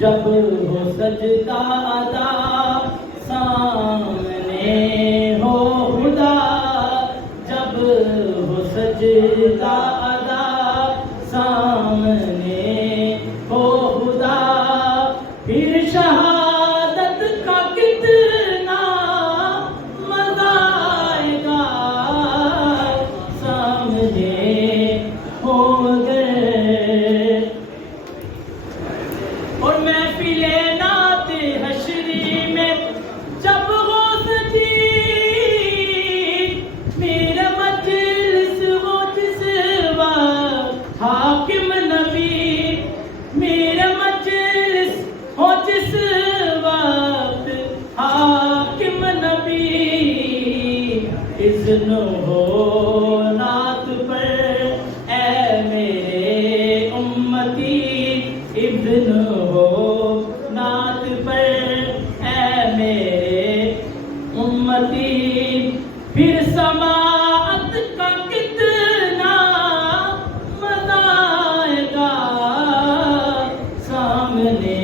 جب ہو سجدہ ادا سامنے ہو خدا، جب ہو سجدہ ادا سامنے ہو خدا، پھر شہادت کا کتنا مزہ آئے گا، سامنے ہو گئے اور محفل نعت حشری میں جب غوث جی میرا مجلس ہو جس وقت حاکم نبی، میرا مجلس ہو جس وقت حاکم نبی، اذن ہو نعت پر اے میرے امتی، اذن ہو نعت پر اے میرے امتی، پھر سماعت کا کتنا مزہ آئے گا، سامنے